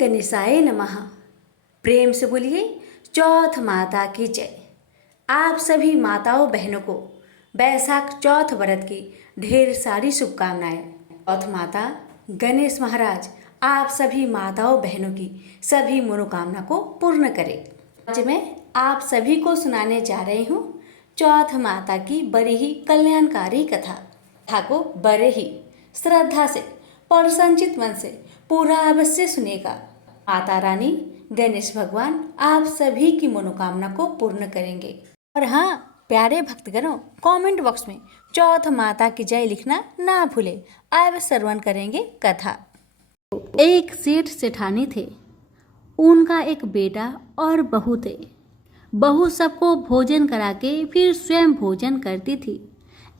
गणेशाय नमः। प्रेम से बोलिए चौथ माता की जय। आप सभी माताओं बहनों को बैसाख चौथ व्रत की ढेर सारी शुभकामनाएं। चौथ माता गणेश महाराज आप सभी माताओं बहनों की सभी मनोकामना को पूर्ण करें। आज मैं आप सभी को सुनाने जा रही हूँ चौथ माता की बड़ी ही कल्याणकारी कथा को बड़े ही श्रद्धा से और संचित मन से पूरा अवश्य सुनेगा। माता रानी गणेश भगवान आप सभी की मनोकामना को पूर्ण करेंगे। और हाँ प्यारे भक्तगणों, कमेंट बॉक्स में चौथ माता की जय लिखना ना भूले। अब श्रवण करेंगे कथा। एक सेठ सेठानी थे, उनका एक बेटा और बहू थे। बहू सबको भोजन करा के फिर स्वयं भोजन करती थी।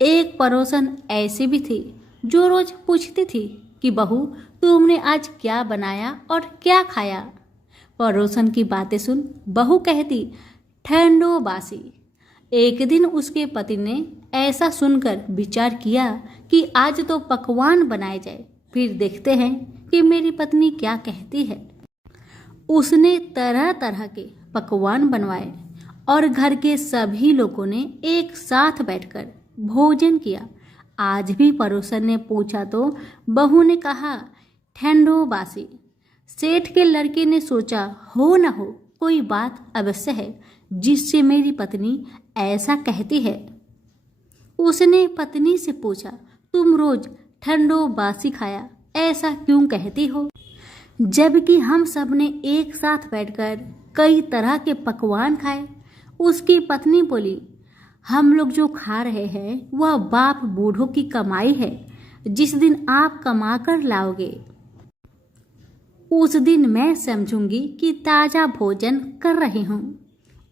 एक पड़ोसन ऐसी भी थी जो रोज पूछती थी कि बहू तुमने आज क्या बनाया और क्या खाया। पड़ोसन की बातें सुन बहू कहती ठंडो बासी। एक दिन उसके पति ने ऐसा सुनकर विचार किया कि आज तो पकवान बनाए जाए, फिर देखते हैं कि मेरी पत्नी क्या कहती है। उसने तरह तरह के पकवान बनवाए और घर के सभी लोगों ने एक साथ बैठकर भोजन किया। आज भी पड़ोसन ने पूछा तो बहू ने कहा ठंडो बासी। सेठ के लड़के ने सोचा हो न हो कोई बात अवश्य है जिससे मेरी पत्नी ऐसा कहती है। उसने पत्नी से पूछा तुम रोज ठंडो बासी खाया ऐसा क्यों कहती हो, जबकि हम सब ने एक साथ बैठकर कई तरह के पकवान खाए। उसकी पत्नी बोली हम लोग जो खा रहे हैं वह बाप बूढ़ों की कमाई है। जिस दिन आप कमा कर लाओगे उस दिन मैं समझूंगी कि ताजा भोजन कर रही हूँ।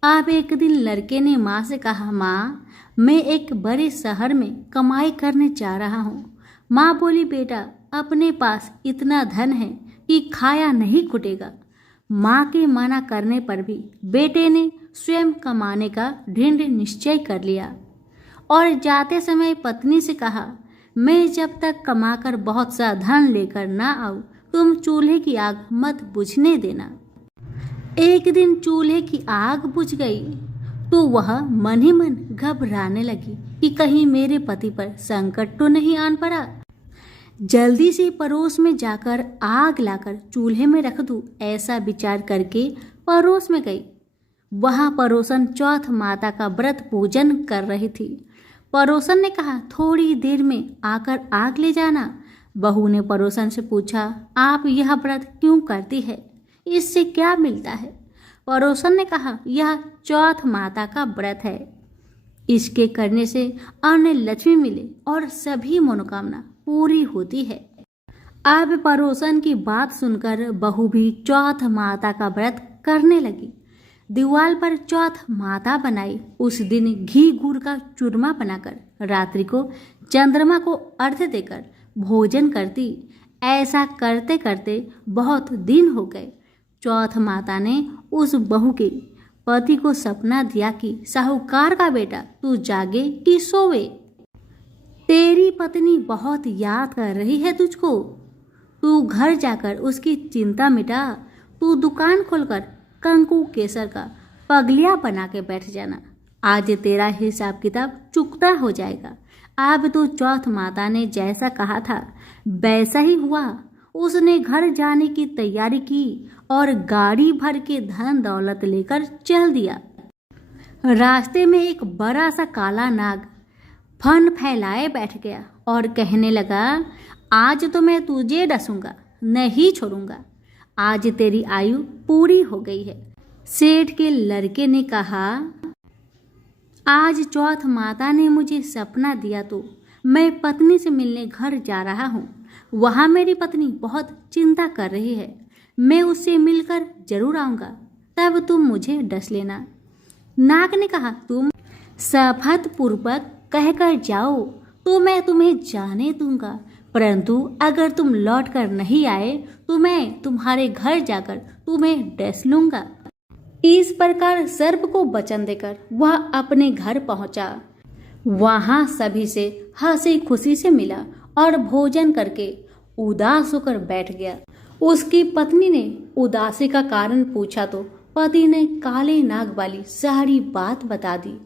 अब एक दिन लड़के ने माँ से कहा माँ मैं एक बड़े शहर में कमाई करने जा रहा हूँ। माँ बोली बेटा अपने पास इतना धन है कि खाया नहीं खुटेगा। माँ के मना करने पर भी बेटे ने स्वयं कमाने का दृढ़ निश्चय कर लिया और जाते समय पत्नी से कहा मैं जब तक कमाकर बहुत सा धन लेकर ना आऊं तुम चूल्हे की आग मत बुझने देना। एक दिन चूल्हे की आग बुझ गई तो वह मन ही मन घबराने लगी कि कहीं मेरे पति पर संकट तो नहीं आन पड़ा। जल्दी से पड़ोस में जाकर आग लाकर चूल्हे में रख दूं, ऐसा विचार करके पड़ोस में गई। वहां पड़ोसन चौथ माता का व्रत पूजन कर रही थी। पड़ोसन ने कहा थोड़ी देर में आकर आग ले जाना। बहू ने पड़ोसन से पूछा आप यह व्रत क्यों करती है, इससे क्या मिलता है। पड़ोसन ने कहा यह चौथ माता का व्रत है, इसके करने से अन्न लक्ष्मी मिले और सभी मनोकामना पूरी होती है। अब पड़ोसन की बात सुनकर बहू भी चौथ माता का व्रत करने लगी। दीवार पर चौथ माता बनाई। उस दिन घी गुड़ का चूरमा बनाकर रात्रि को चंद्रमा को अर्घ्य देकर भोजन करती। ऐसा करते करते बहुत दिन हो गए। चौथ माता ने उस बहू के पति को सपना दिया कि साहूकार का बेटा तू जागे कि सोवे, तेरी पत्नी बहुत याद कर रही है तुझको। तू घर जाकर उसकी चिंता मिटा। तू दुकान खोलकर कंकु केसर का पगलिया बना के बैठ जाना। आज तेरा हिसाब किताब चुकता हो जाएगा। अब तो चौथ माता ने जैसा कहा था वैसा ही हुआ। उसने घर जाने की तैयारी की और गाड़ी भर के धन दौलत लेकर चल दिया। रास्ते में एक बड़ा सा काला नाग फन फैलाए बैठ गया और कहने लगा आज तो मैं तुझे डसूंगा, नहीं छोड़ूंगा। आज तेरी आयु पूरी हो गई है। सेठ के लड़के ने कहा आज चौथ माता ने मुझे सपना दिया तो मैं पत्नी से मिलने घर जा रहा हूँ। वहाँ मेरी पत्नी बहुत चिंता कर रही है। मैं उससे मिलकर जरूर आऊँगा, तब तुम मुझे डस लेना। नाग ने कहा तुम शपथ पूर्वक कहकर जाओ तो मैं तुम्हें जाने दूंगा, परंतु अगर तुम लौट कर नहीं आए तो मैं तुम्हारे घर जाकर तुम्हें डस लूंगा। इस प्रकार सर्प को वचन देकर वह अपने घर पहुंचा। वहां सभी से हंसी खुशी से मिला और भोजन करके उदास होकर बैठ गया। उसकी पत्नी ने उदासी का कारण पूछा तो पति ने काले नाग वाली सारी बात बता दी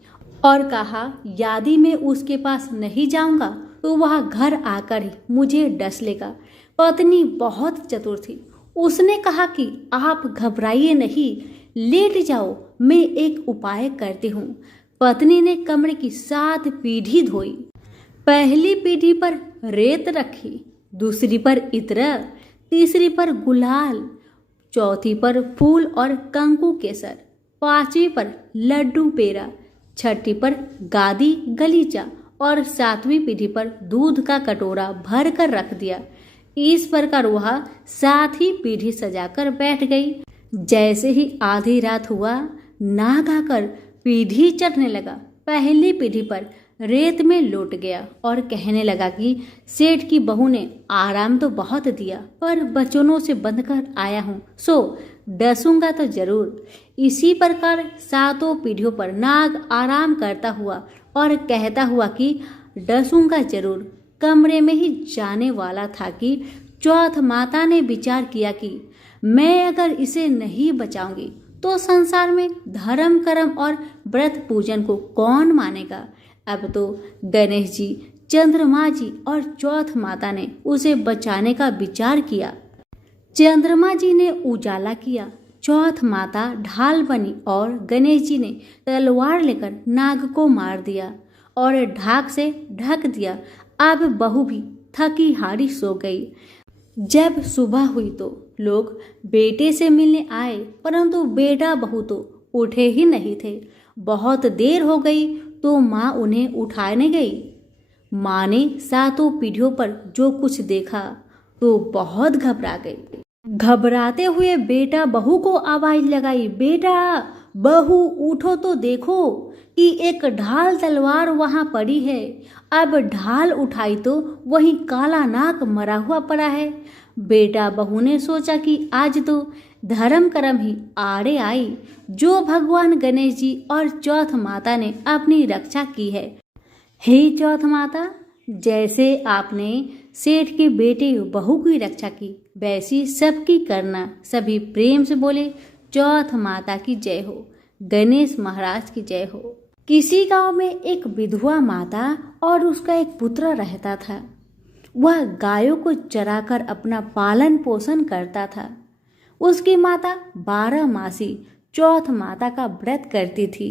और कहा, यदि मैं उसके पास नहीं जाऊंगा तो वह घर आकर ही मुझे डस लेगा। पत्नी बहुत चतुर थी। उसने कहा कि आप घबराइए नहीं, लेट जाओ, मैं एक उपाय करती हूँ। पत्नी ने कमरे की 7 पीढ़ी धोई। पहली पीढ़ी पर रेत रखी, दूसरी पर इत्र, तीसरी पर गुलाल, चौथी पर फूल और कंकु केसर, पांचवी पर लड्डू पेड़ा, छठी पर गादी गलीचा और 7वीं पीढ़ी पर दूध का कटोरा भर कर रख दिया। इस प्रकार वह 7 ही पीढ़ी सजाकर बैठ गई। जैसे ही आधी रात हुआ, नाग आकर पीढ़ी चढ़ने लगा। पहली पीढ़ी पर रेत में लौट गया और कहने लगा कि सेठ की बहू ने आराम तो बहुत दिया, पर बचनों से बंध कर आया हूँ, सो डसूंगा तो जरूर। इसी प्रकार 7 पीढ़ियों पर नाग आराम करता हुआ और कहता हुआ कि डसूंगा जरूर कमरे में ही जाने वाला था कि चौथ माता ने विचार किया कि मैं अगर इसे नहीं बचाऊंगी तो संसार में धर्म कर्म और व्रत पूजन को कौन मानेगा। अब तो गणेश जी, चंद्रमा जी और चौथ माता ने उसे बचाने का विचार किया। चंद्रमा जी ने उजाला किया, चौथ माता ढाल बनी और गणेश जी ने तलवार लेकर नाग को मार दिया और ढाक से ढक दिया। अब बहू भी थकी हारी सो गई। जब सुबह हुई तो लोग बेटे से मिलने आए, परंतु बेटा बहू तो उठे ही नहीं थे। बहुत देर हो गई तो माँ उन्हें उठाने गई। माँ ने 7 पीढ़ियों पर जो कुछ देखा तो बहुत घबरा गई। घबराते हुए बेटा बहू को आवाज लगाई, बेटा बहू उठो तो देखो कि एक ढाल तलवार वहां पड़ी है। अब ढाल उठाई तो वही काला नाग मरा हुआ पड़ा है। बेटा बहू ने सोचा कि आज तो धर्म कर्म ही आड़े आई, जो भगवान गणेश जी और चौथ माता ने अपनी रक्षा की है। हे चौथ माता, जैसे आपने सेठ के बेटे बहू की रक्षा की, वैसी सबकी करना। सभी प्रेम से बोले, चौथ माता की जय हो, गणेश महाराज की जय हो। किसी गांव में एक विधवा माता और उसका एक पुत्र रहता था। वह गायों को चराकर अपना पालन पोषण करता था। उसकी माता 12 मासी चौथ माता का व्रत करती थी।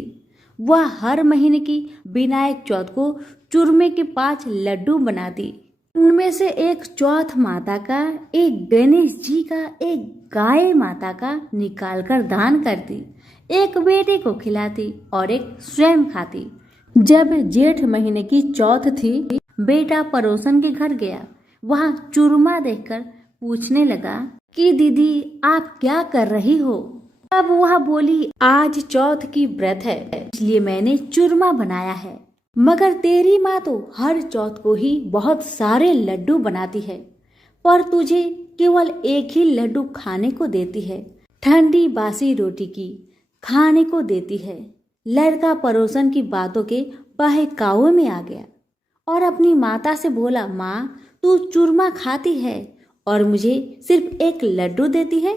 वह हर महीने की विनायक चौथ को चूरमे के 5 लड्डू बनाती। उनमें से एक चौथ माता का, एक गणेश जी का, एक गाय माता का निकालकर दान करती, एक बेटे को खिलाती और एक स्वयं खाती। जब जेठ महीने की चौथ थी, बेटा पड़ोसन के घर गया। वहां चूरमा देखकर पूछने लगा कि दीदी आप क्या कर रही हो। अब वह बोली, आज चौथ की व्रत है, इसलिए मैंने चूरमा बनाया है। मगर तेरी माँ तो हर चौथ को ही बहुत सारे लड्डू बनाती है, पर तुझे केवल एक ही लड्डू खाने को देती है। ठंडी बासी रोटी की खाने को देती है। लड़का पड़ोसन की बातों के बहकावे में आ गया और अपनी माता से बोला, माँ तू चूरमा खाती है और मुझे सिर्फ एक लड्डू देती है,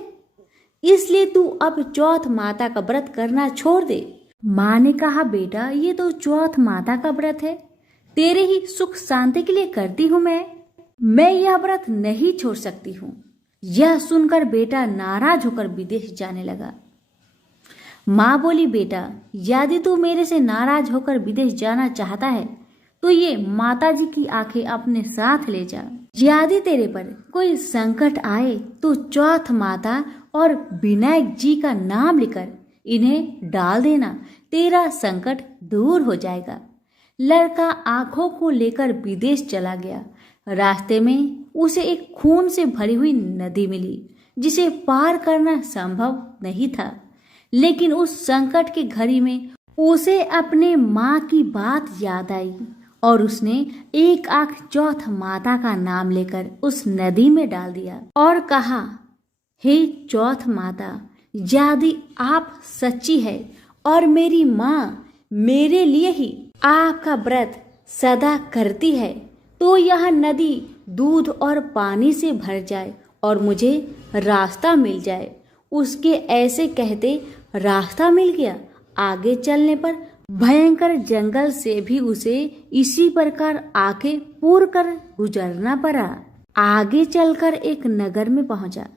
इसलिए तू अब चौथ माता का व्रत करना छोड़ दे। माँ ने कहा, बेटा ये तो चौथ माता का व्रत है, तेरे ही सुख शांति के लिए करती हूँ मैं यह व्रत नहीं छोड़ सकती हूँ। यह सुनकर बेटा नाराज होकर विदेश जाने लगा। माँ बोली, बेटा यदि तू मेरे से नाराज होकर विदेश जाना चाहता है तो ये माताजी की आंखें अपने साथ ले जा। यदि तेरे पर कोई संकट आए तो चौथ माता और विनायक जी का नाम लेकर इन्हें डाल देना, तेरा संकट दूर हो जाएगा। लड़का आंखों को लेकर विदेश चला गया। रास्ते में उसे एक खून से भरी हुई नदी मिली, जिसे पार करना संभव नहीं था। लेकिन उस संकट की घड़ी में उसे अपने माँ की बात याद आई और उसने एक आंख चौथ माता का नाम लेकर उस नदी में डाल दिया और कहा, हे चौथ माता, यदि आप सच्ची है और मेरी माँ मेरे लिए ही आपका व्रत सदा करती है तो यह नदी दूध और पानी से भर जाए और मुझे रास्ता मिल जाए। उसके ऐसे कहते रास्ता मिल गया। आगे चलने पर भयंकर जंगल से भी उसे इसी प्रकार आके पूर कर गुजरना पड़ा। आगे चलकर एक नगर में पहुंचा।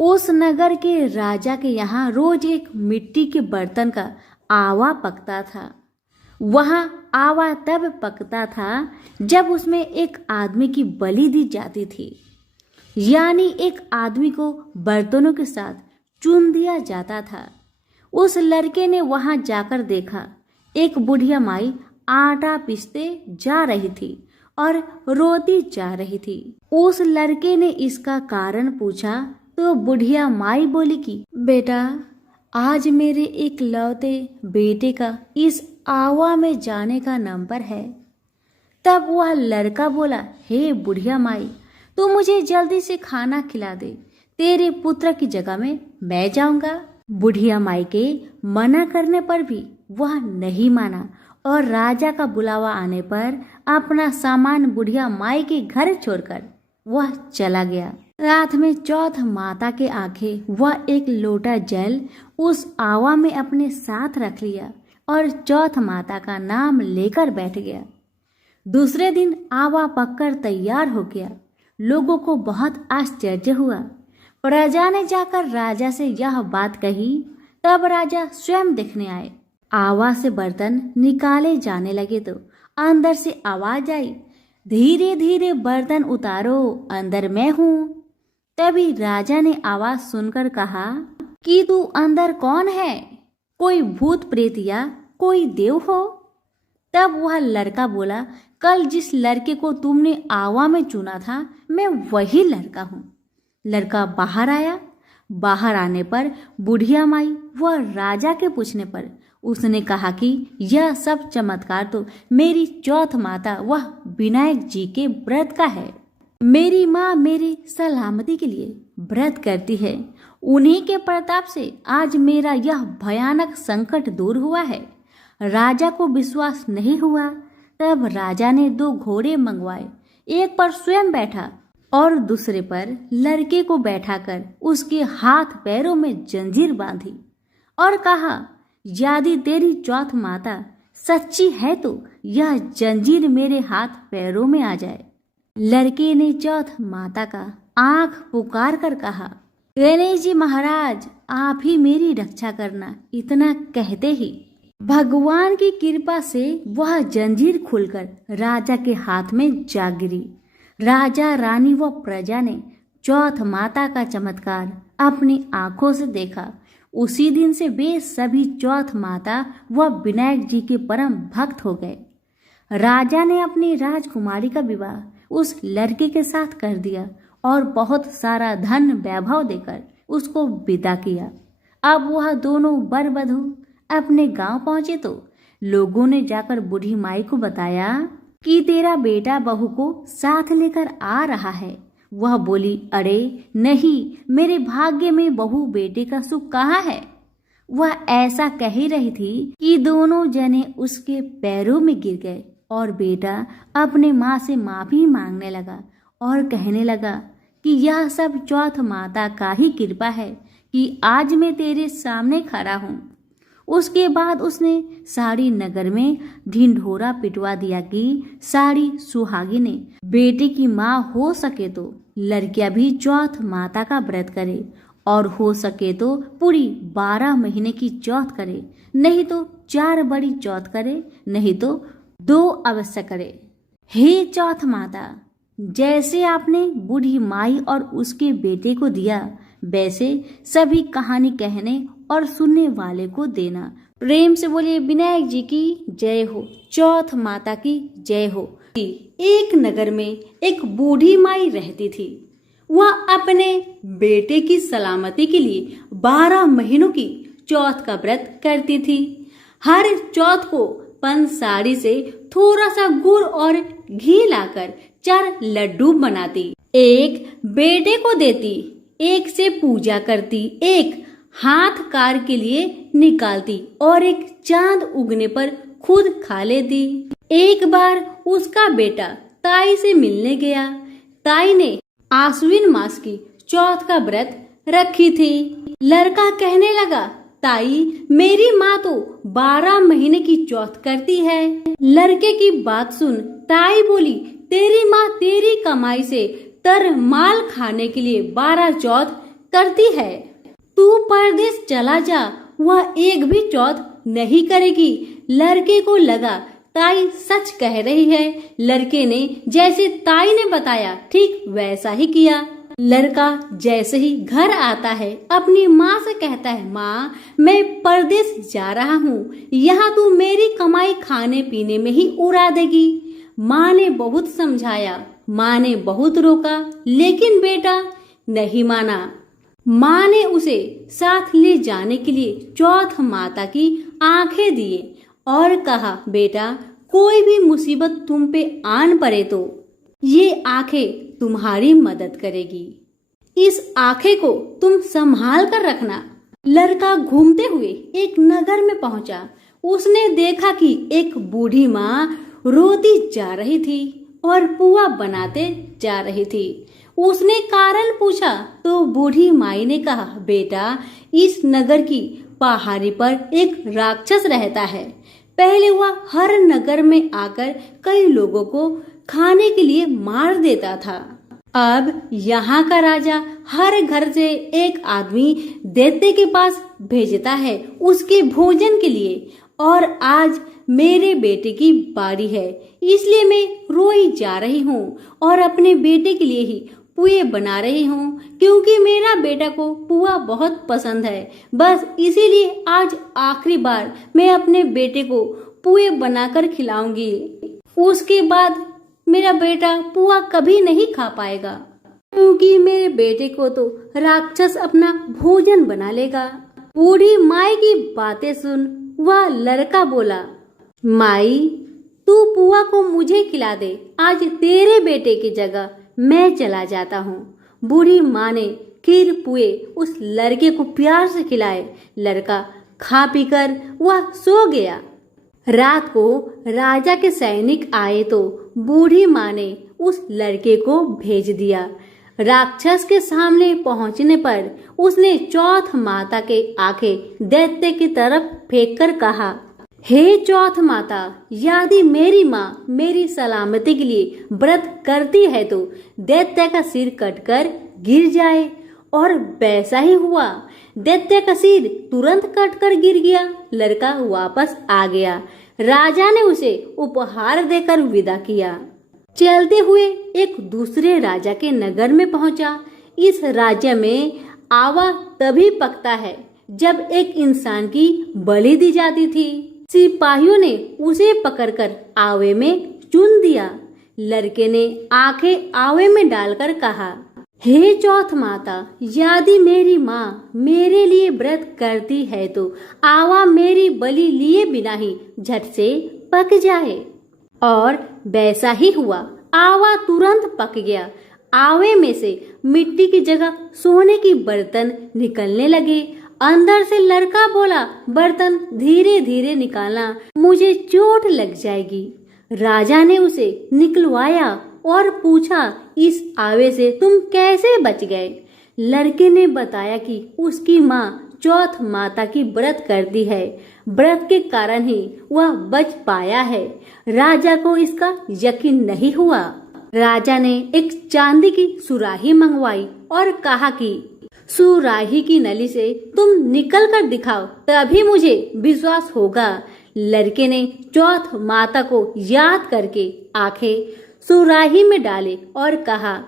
उस नगर के राजा के यहाँ रोज एक मिट्टी के बर्तन का आवा पकता था। वहाँ आवा तब पकता था जब उसमें एक आदमी की बलि दी जाती थी, यानी एक आदमी को बर्तनों के साथ चुन दिया जाता था। उस लड़के ने वहां जाकर देखा, एक बुढ़िया माई आटा पीसते जा रही थी और रोती जा रही थी। उस लड़के ने इसका कारण पूछा तो बुढ़िया माई बोली कि बेटा, आज मेरे एक लौते बेटे का इस आवा में जाने का नंबर है। तब वह लड़का बोला, हे बुढ़िया माई, तू मुझे जल्दी से खाना खिला दे, तेरे पुत्र की जगह में मैं जाऊंगा। बुढ़िया माई के मना करने पर भी वह नहीं माना और राजा का बुलावा आने पर अपना सामान बुढ़िया माई के घर छोड़कर वह चला गया। रात में चौथ माता के आंखें वह एक लोटा जल उस आवा में अपने साथ रख लिया और चौथ माता का नाम लेकर बैठ गया। दूसरे दिन आवा पककर तैयार हो गया। लोगों को बहुत आश्चर्य हुआ। प्रजा ने जाकर राजा से यह बात कही। तब राजा स्वयं देखने आए। आवा से बर्तन निकाले जाने लगे तो अंदर से आवाज आई, धीरे धीरे बर्तन उतारो, अंदर मैं हूँ। तभी राजा ने आवाज सुनकर कहा कि तू अंदर कौन है? कोई भूत प्रेत या कोई देव हो? तब वह लड़का बोला, कल जिस लड़के को तुमने आवा में चुना था, मैं वही लड़का हूँ। लड़का बाहर आया। बाहर आने पर बुढ़िया माई वह राजा के पूछने पर उसने कहा कि यह सब चमत्कार तो मेरी चौथ माता वह विनायक जी के व्रत का है। मेरी माँ मेरी सलामती के लिए व्रत करती है। उन्हीं के प्रताप से आज मेरा यह भयानक संकट दूर हुआ है। राजा को विश्वास नहीं हुआ। तब राजा ने 2 घोड़े मंगवाए। एक पर स्वयं बैठा और दूसरे पर लड़के को बैठाकर उसके हाथ पैरों में जंजीर बांधी और कहा, यदि तेरी चौथ माता सच्ची है तो यह जंजीर मेरे हाथ पैरों में आ जाए। लड़के ने चौथ माता का आंख पुकार कर कहा, गणेश जी महाराज, आप ही मेरी रक्षा करना। इतना कहते ही भगवान की कृपा से वह जंजीर खुलकर राजा के हाथ में जा गिरी। राजा, रानी व प्रजा ने चौथ माता का चमत्कार अपनी आंखों से देखा। उसी दिन से वे सभी चौथ माता व विनायक जी के परम भक्त हो गए। राजा ने अपनी राजकुमारी का विवाह उस लड़के के साथ कर दिया और बहुत सारा धन वैभव देकर उसको विदा किया। अब वह दोनों वर वधू अपने गांव पहुंचे तो लोगों ने जाकर बूढ़ी माई को बताया कि तेरा बेटा बहू को साथ लेकर आ रहा है। वह बोली, अरे नहीं, मेरे भाग्य में बहू बेटे का सुख कहाँ है। वह ऐसा कह ही रही थी कि दोनों जने उसके पैरों में गिर गए और बेटा अपने माँ से माफी मांगने लगा और कहने लगा कि यह सब चौथ माता का ही कृपा है कि आज मैं तेरे सामने खड़ा हूँ। उसके बाद उसने सारी नगर में ढिंढोरा पिटवा दिया कि सारी सुहागिने बेटे की माँ हो सके तो लड़कियां भी चौथ माता का व्रत करे और हो सके तो पूरी 12 महीने की चौथ करे, नहीं तो 4 बड़ी चौथ करे, नहीं तो 2 अवश्य करे। हे चौथ माता, जैसे आपने बूढ़ी माई और उसके बेटे को दिया, वैसे सभी कहानी कहने और सुनने वाले को देना। प्रेम से बोलिए विनायक जी की जय हो, चौथ माता की जय हो। एक नगर में एक बूढ़ी माई रहती थी। वह अपने बेटे की सलामती के लिए 12 महीनों की चौथ का व्रत करती थी। हर चौथ को पंसारी से थोड़ा सा गुड़ और घी लाकर 4 लड्डू बनाती, एक बेटे को देती, एक से पूजा करती, एक हाथ कार के लिए निकालती और एक चांद उगने पर खुद खा लेती। एक बार उसका बेटा ताई से मिलने गया। ताई ने आश्विन मास की चौथ का व्रत रखी थी। लड़का कहने लगा, ताई मेरी माँ तो 12 महीने की चौथ करती है। लड़के की बात सुन ताई बोली, तेरी माँ तेरी कमाई से तर माल खाने के लिए 12 चौथ करती है। तू परदेश चला जा, वह एक भी चौथ नहीं करेगी। लड़के को लगा ताई सच कह रही है। लड़के ने जैसे ताई ने बताया ठीक वैसा ही किया। लड़का जैसे ही घर आता है अपनी माँ से कहता है, माँ मैं परदेश जा रहा हूँ, यहाँ तू मेरी कमाई खाने पीने में ही उड़ा देगी। माँ ने बहुत समझाया, माँ ने बहुत रोका, लेकिन बेटा नहीं माना। माँ ने उसे साथ ले जाने के लिए चौथ माता की आंखें दिए और कहा, बेटा कोई भी मुसीबत तुम पे आन पड़े तो ये आंखें तुम्हारी मदद करेगी। इस आंखें को तुम संभाल कर रखना। लड़का घूमते हुए एक नगर में पहुंचा। उसने देखा कि एक बूढ़ी माँ रोती जा रही थी और पुआ बनाते जा रही थी। उसने कारण पूछा तो बूढ़ी माई ने कहा, बेटा इस नगर की पहाड़ी पर एक राक्षस रहता है। पहले वह हर नगर में आकर कई लोगों को खाने के लिए मार देता था। अब यहाँ का राजा हर घर से एक आदमी दैत्य के पास भेजता है उसके भोजन के लिए, और आज मेरे बेटे की बारी है, इसलिए मैं रोई जा रही हूँ और अपने बेटे के लिए ही पुए बना रही हूँ, क्योंकि मेरा बेटा को पुआ बहुत पसंद है। बस इसीलिए आज आखिरी बार मैं अपने बेटे को पुए बनाकर खिलाऊंगी। उसके बाद मेरा बेटा पुआ कभी नहीं खा पाएगा, क्योंकि मेरे बेटे को तो राक्षस अपना भोजन बना लेगा। बूढ़ी माई की बातें सुन वह लड़का बोला, माई तू पुआ को मुझे खिला दे, आज तेरे बेटे की जगह मैं चला जाता हूँ। बूढ़ी माँ ने खीर पुए उस लड़के को प्यार से खिलाए। लड़का खा पीकर वह सो गया। रात को राजा के सैनिक आए तो बूढ़ी माँ ने उस लड़के को भेज दिया। राक्षस के सामने पहुंचने पर उसने चौथ माता के आंखें दैत्य की तरफ फेंककर कहा, हे चौथ माता, यदि मेरी माँ मेरी सलामती के लिए व्रत करती है तो दैत्य का सिर कटकर गिर जाए। और वैसा ही हुआ। दैत्य का सिर तुरंत कटकर गिर गया। लड़का वापस आ गया। राजा ने उसे उपहार देकर विदा किया। चलते हुए एक दूसरे राजा के नगर में पहुंचा। इस राज्य में आवा तभी पकता है जब एक इंसान की बलि दी जाती थी। सिपाहियों ने उसे पकड़कर आवे में चुन दिया। लड़के ने आंखें आवे में डालकर कहा, हे चौथ माता, यदि मेरी माँ मेरे लिए व्रत करती है तो आवा मेरी बलि लिए बिना ही झट से पक जाए। और वैसा ही हुआ। आवा तुरंत पक गया। आवे में से मिट्टी की जगह सोने की बर्तन निकलने लगे। अंदर से लड़का बोला, बर्तन धीरे धीरे निकालना, मुझे चोट लग जाएगी। राजा ने उसे निकलवाया और पूछा, इस आवे से तुम कैसे बच गए? लड़के ने बताया कि उसकी माँ चौथ माता की व्रत करती है, व्रत के कारण ही वह बच पाया है। राजा को इसका यकीन नहीं हुआ। राजा ने एक चांदी की सुराही मंगवाई और कहा कि सुराही की नली से तुम निकल कर दिखाओ, तभी मुझे विश्वास होगा। लड़के ने चौथ माता को याद करके आंखें सुराही में डाले और कहा,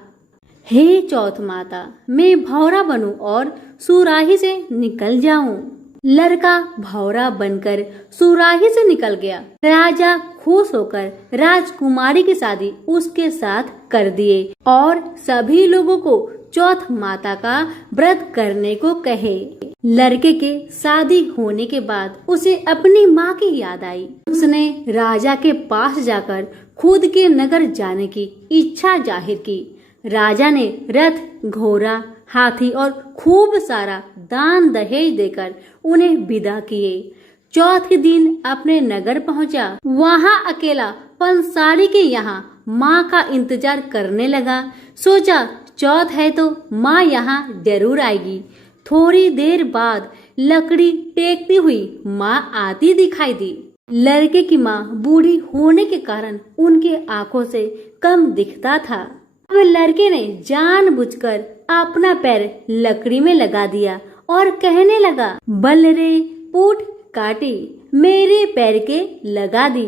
हे चौथ माता, मैं भौरा बनूं और सुराही से निकल जाऊं। लड़का भौरा बनकर सुराही से निकल गया। राजा खुश होकर राजकुमारी की शादी उसके साथ कर दिए और सभी लोगों को चौथ माता का व्रत करने को कहे। लड़के के शादी होने के बाद उसे अपनी माँ की याद आई। उसने राजा के पास जाकर खुद के नगर जाने की इच्छा जाहिर की। राजा ने रथ, घोड़ा, हाथी और खूब सारा दान दहेज देकर उन्हें विदा किए। चौथ के दिन अपने नगर पहुंचा। वहां अकेला पंसारी के यहाँ माँ का इंतजार करने लगा। सोचा चौथ है तो माँ यहाँ जरूर आएगी। थोड़ी देर बाद लकड़ी टेकती हुई माँ आती दिखाई दी। लड़के की माँ बूढ़ी होने के कारण उनके आंखों से कम दिखता था। अब लड़के ने जानबूझकर अपना पैर लकड़ी में लगा दिया और कहने लगा, बल रे पूठ काटी, मेरे पैर के लगा दी।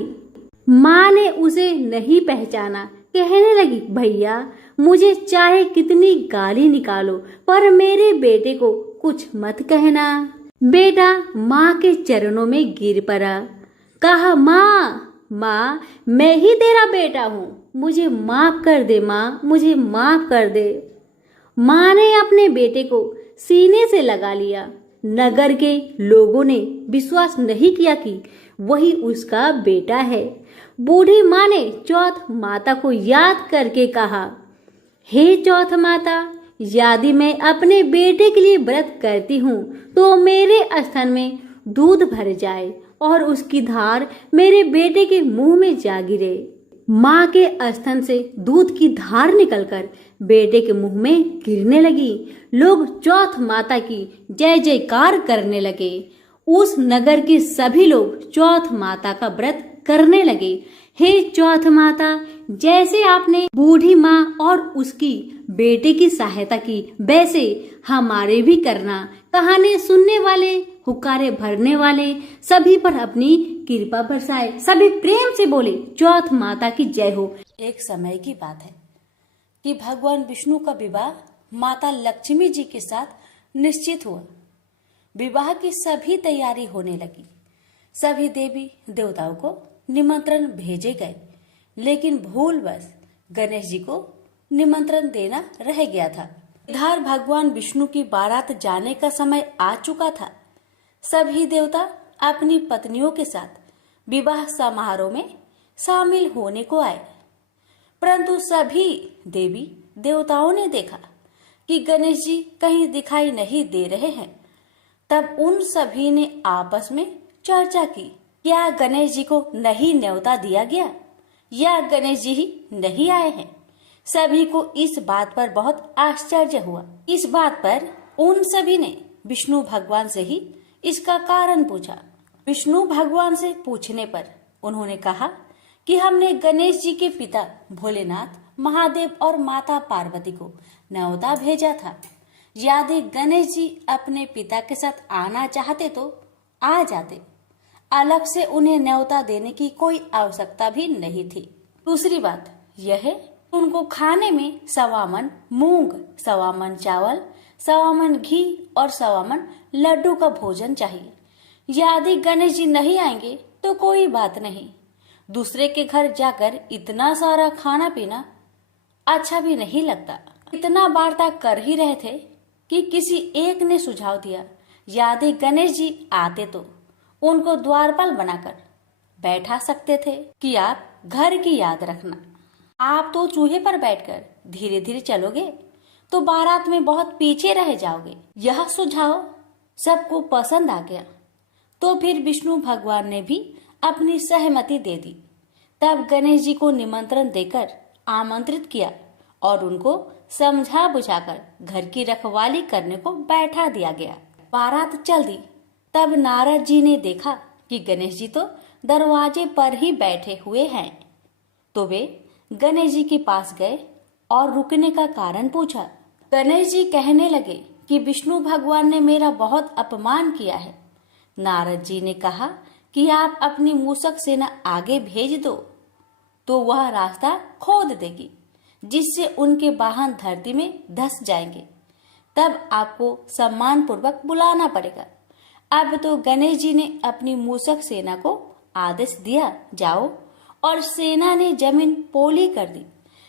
माँ ने उसे नहीं पहचाना, कहने लगी, भैया मुझे चाहे कितनी गाली निकालो पर मेरे बेटे को कुछ मत कहना। बेटा माँ के चरणों में गिर पड़ा, कहा, माँ मैं ही तेरा बेटा हूँ, मुझे माफ कर दे माँ, मुझे माफ कर दे। माँ ने अपने बेटे को सीने से लगा लिया। नगर के लोगों ने विश्वास नहीं किया कि वही उसका बेटा है। बूढ़ी माँ ने चौथ माता को याद करके कहा, हे चौथ माता, यदि मैं अपने बेटे के लिए व्रत करती हूँ तो मेरे स्तन में दूध भर जाए और उसकी धार मेरे बेटे के मुंह में जा गिरे। माँ के स्तन से दूध की धार निकलकर बेटे के मुंह में गिरने लगी। लोग चौथ माता की जय जयकार करने लगे। उस नगर के सभी लोग चौथ माता का व्रत करने लगे। हे चौथ माता, जैसे आपने बूढ़ी माँ और उसकी बेटे की सहायता की, वैसे हमारे भी करना। कहानी सुनने वाले, हुक्कारे भरने वाले सभी पर अपनी कृपा बरसाए। सभी प्रेम से बोले, चौथ माता की जय हो। एक समय की बात है कि भगवान विष्णु का विवाह माता लक्ष्मी जी के साथ निश्चित हुआ। विवाह की सभी तैयारी होने लगी। सभी देवी देवताओं को निमंत्रण भेजे गए, लेकिन भूलवश गणेश जी को निमंत्रण देना रह गया था। इधर भगवान विष्णु की बारात जाने का समय आ चुका था। सभी देवता अपनी पत्नियों के साथ विवाह समारोह में शामिल होने को आए, परंतु सभी देवी देवताओं ने देखा कि गणेश जी कहीं दिखाई नहीं दे रहे हैं। तब उन सभी ने आपस में चर्चा की, क्या गणेश जी को नहीं न्योता दिया गया या गणेश जी ही नहीं आए हैं। सभी को इस बात पर बहुत आश्चर्य हुआ। इस बात पर उन सभी ने विष्णु भगवान से ही इसका कारण पूछा। विष्णु भगवान से पूछने पर उन्होंने कहा कि हमने गणेश जी के पिता भोलेनाथ, महादेव और माता पार्वती को न्योता भेजा था। यदि गणेश जी अपने पिता के साथ आना चाहते तो आ जाते, अलग से उन्हें न्योता देने की कोई आवश्यकता भी नहीं थी। दूसरी बात यह है, उनको खाने में 1.25 मन मूंग, 1.25 मन चावल, 1.25 मन घी और 1.25 मन लड्डू का भोजन चाहिए। यदि गणेश जी नहीं आएंगे तो कोई बात नहीं, दूसरे के घर जाकर इतना सारा खाना पीना अच्छा भी नहीं लगता। इतना वार्ता कर ही रहे थे कि किसी एक ने सुझाव दिया, यदि गणेश जी आते तो उनको द्वारपाल बनाकर बैठा सकते थे कि आप घर की याद रखना। आप तो चूहे पर बैठकर धीरे धीरे चलोगे तो बारात में बहुत पीछे रह जाओगे। यह सुझाव सबको पसंद आ गया, तो फिर विष्णु भगवान ने भी अपनी सहमति दे दी। तब गणेश जी को निमंत्रण देकर आमंत्रित किया और उनको समझा बुझाकर घर की रखवाली करने को बैठा दिया गया। बारात चल दी। तब नारद जी ने देखा कि गणेश जी तो दरवाजे पर ही बैठे हुए हैं, तो वे गणेश जी के पास गए और रुकने का कारण पूछा। गणेश जी कहने लगे कि विष्णु भगवान ने मेरा बहुत अपमान किया है। नारद जी ने कहा कि आप अपनी मूषक सेना आगे भेज दो तो वह रास्ता खोद देगी, जिससे उनके वाहन धरती में धंस जाएंगे। तब आपको सम्मान पूर्वक बुलाना पड़ेगा। अब तो गणेश जी ने अपनी मूषक सेना को आदेश दिया, जाओ, और सेना ने जमीन पोली कर दी।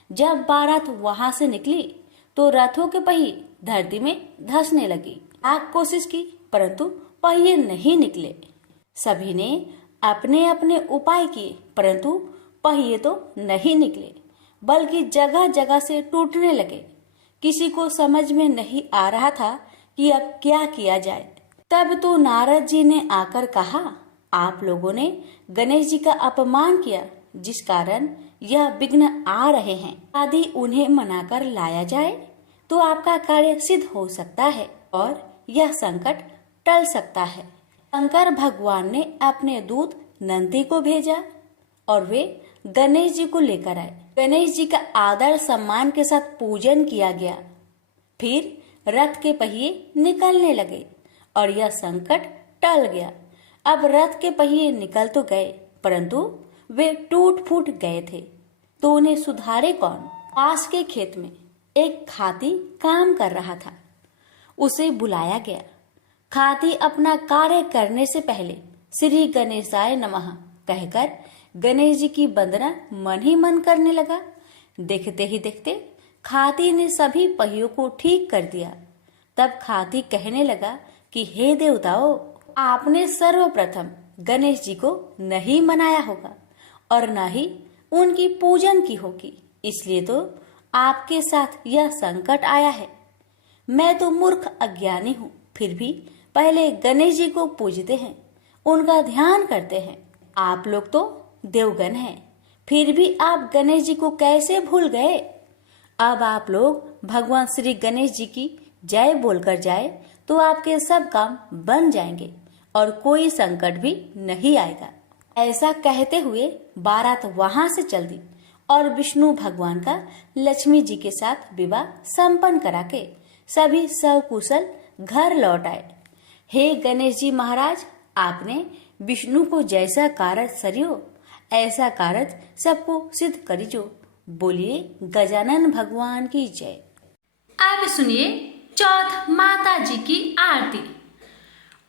जब बारात वहां से निकली तो रथों के पहिए धरती में धंसने लगी। आग कोशिश की परंतु पहिए नहीं निकले। सभी ने अपने अपने उपाय किए परंतु पहिए तो नहीं निकले, बल्कि जगह जगह से टूटने लगे। किसी को समझ में नहीं आ रहा था कि अब क्या किया जाए। तब तो नारद जी ने आकर कहा, आप लोगों ने गणेश जी का अपमान किया, जिस कारण यह विघ्न आ रहे हैं। यदि उन्हें मनाकर लाया जाए तो आपका कार्य सिद्ध हो सकता है और यह संकट टल सकता है। शंकर भगवान ने अपने दूत नंदी को भेजा और वे गणेश जी को लेकर आए। गणेश जी का आदर सम्मान के साथ पूजन किया गया। फिर रथ के पहिए निकलने लगे और यह संकट टल गया। अब रथ के पहिए निकल तो गए, परंतु वे टूट फूट गए थे, तो उन्हें सुधारे कौन? पास के खेत में एक खाती काम कर रहा था। उसे बुलाया गया। खाती अपना कार्य करने से पहले श्री गणेशाय नमः कहकर गणेश जी की वंदना मन ही मन करने लगा। देखते ही देखते खाती ने सभी पहियों को ठीक कर दिया। तब खाती कहने लगा कि हे देवताओं, आपने सर्वप्रथम गणेश जी को नहीं मनाया होगा और न ही उनकी पूजन की होगी, इसलिए तो आपके साथ यह संकट आया है। मैं तो मूर्ख अज्ञानी हूँ, फिर भी पहले गणेश जी को पूजते हैं, उनका ध्यान करते हैं। आप लोग तो देवगण हैं, फिर भी आप गणेश जी को कैसे भूल गए? अब आप लोग भगवान श्री गणेश जी की जय बोलकर जाए तो आपके सब काम बन जाएंगे और कोई संकट भी नहीं आएगा। ऐसा कहते हुए बारात वहां से चल दी और विष्णु भगवान का लक्ष्मी जी के साथ विवाह संपन्न करा के सभी सकुशल घर लौट आए। हे गणेश जी महाराज, आपने विष्णु को जैसा कार्य सरियो ऐसा कार्य सबको सिद्ध करिजो। बोलिए गजानन भगवान की जय। अब सुनिए चौथ माता जी की आरती।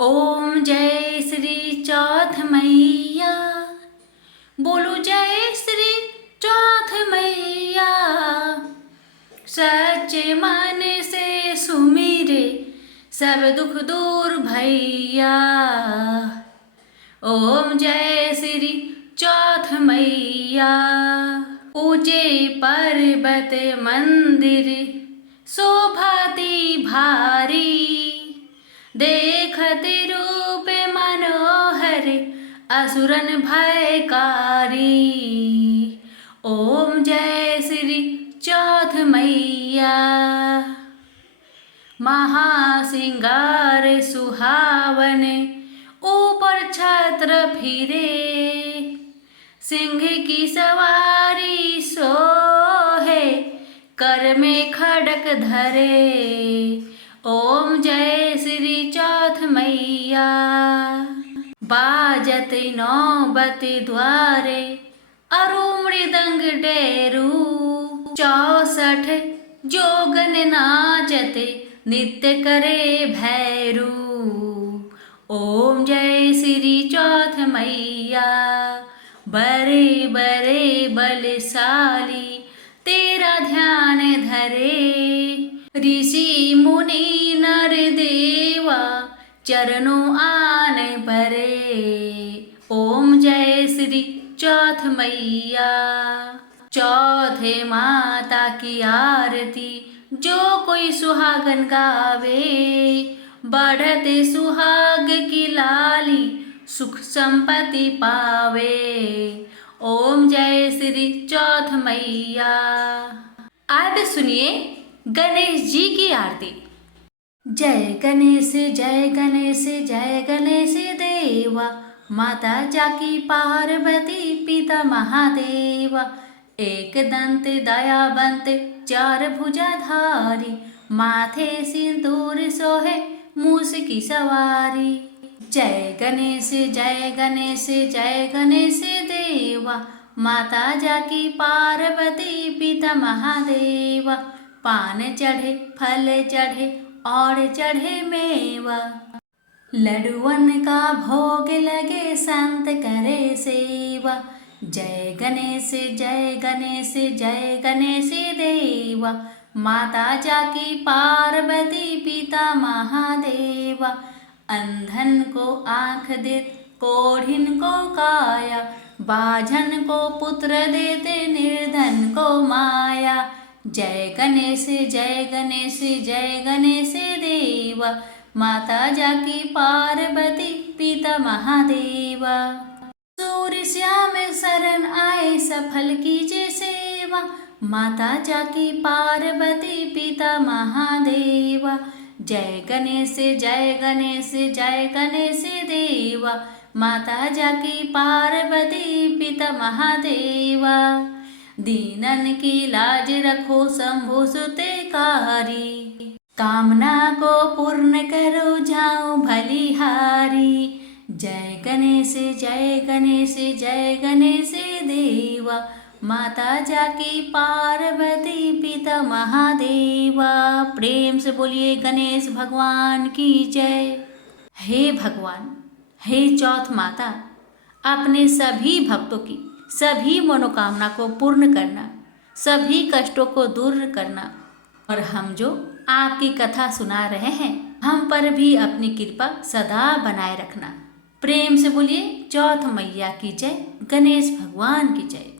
ओम जय श्री चौथ मैया, बोलो जय श्री चौथ मैया। सच्चे मन से सुमिरे सब दुख दूर भैया। ओम जय श्री चौथ मैया। ऊंचे पर्वत मंदिर शोभाती भारी, देखते रूप मनोहर असुरन भयकारी। ओम जय श्री चौथ मैया। महासिंगार सुहावन ऊपर छत्र फिरे, सिंह की सवारी सोहे कर में खड़क धरे। ओम जय श्री चौथ मैया। बाजत नौबत द्वारे अरु मृदंग डेरू, 64 जोगन नाचते नित्य करे भैरू। ओम जय श्री चौथ मैया। बरे बरे बलशाली तेरा ध्यान धरे, ऋषि मुनि नर देवा चरणों आन परे। ओम जय श्री चौथ मैया। चौथे माता की आरती जो कोई सुहागन गावे, बढ़ते सुहाग की लाली सुख संपत्ति पावे। ओम जय श्री चौथ मैया। अब सुनिए गणेश जी की आरती। जय गणेश जय गणेश जय गणेश देवा, माता जाकी पार्वती पिता महादेवा। एक दंत दयावंत चार भुजाधारी, माथे सिंदूर सोहे मूस की सवारी। जय गणेश जय गणेश जय गणेश देवा, माता जाकी पार्वती पिता महादेवा। पान चढ़े फल चढ़े और चढ़े मेवा, लड्डुअन का भोग लगे संत करे सेवा। जय गणेश जय गणेश जय गणेश देवा, माता जाकी पार्वती पिता महादेवा। अंधन को आँख देते कोढ़िन को काया, बाझन को पुत्र देते निर्धन को माया। जय गणेश जय गणेश जय गणेश देवा, माता जाकी पार्वती पिता महादेवा। सूर्य श्याम शरण आए सफल कीजिए सेवा, माता जाकी पार्वती पिता महादेवा। जय गणेश जय गणेश जय गणेश देवा। माता जाकी पार्वती पिता महादेवा। दीनन की लाज रखो शंभु सुते कारी। कामना को पूर्ण करो जाओ भलिहारी। जय गणेश जय गणेश देवा। माता जाकी पार्वती पिता महादेवा। प्रेम से बोलिए गणेश भगवान की जय। हे भगवान, हे चौथ माता, अपने सभी भक्तों की सभी मनोकामना को पूर्ण करना, सभी कष्टों को दूर करना, और हम जो आपकी कथा सुना रहे हैं हम पर भी अपनी कृपा सदा बनाए रखना। प्रेम से बोलिए चौथ मैया की जय, गणेश भगवान की जय।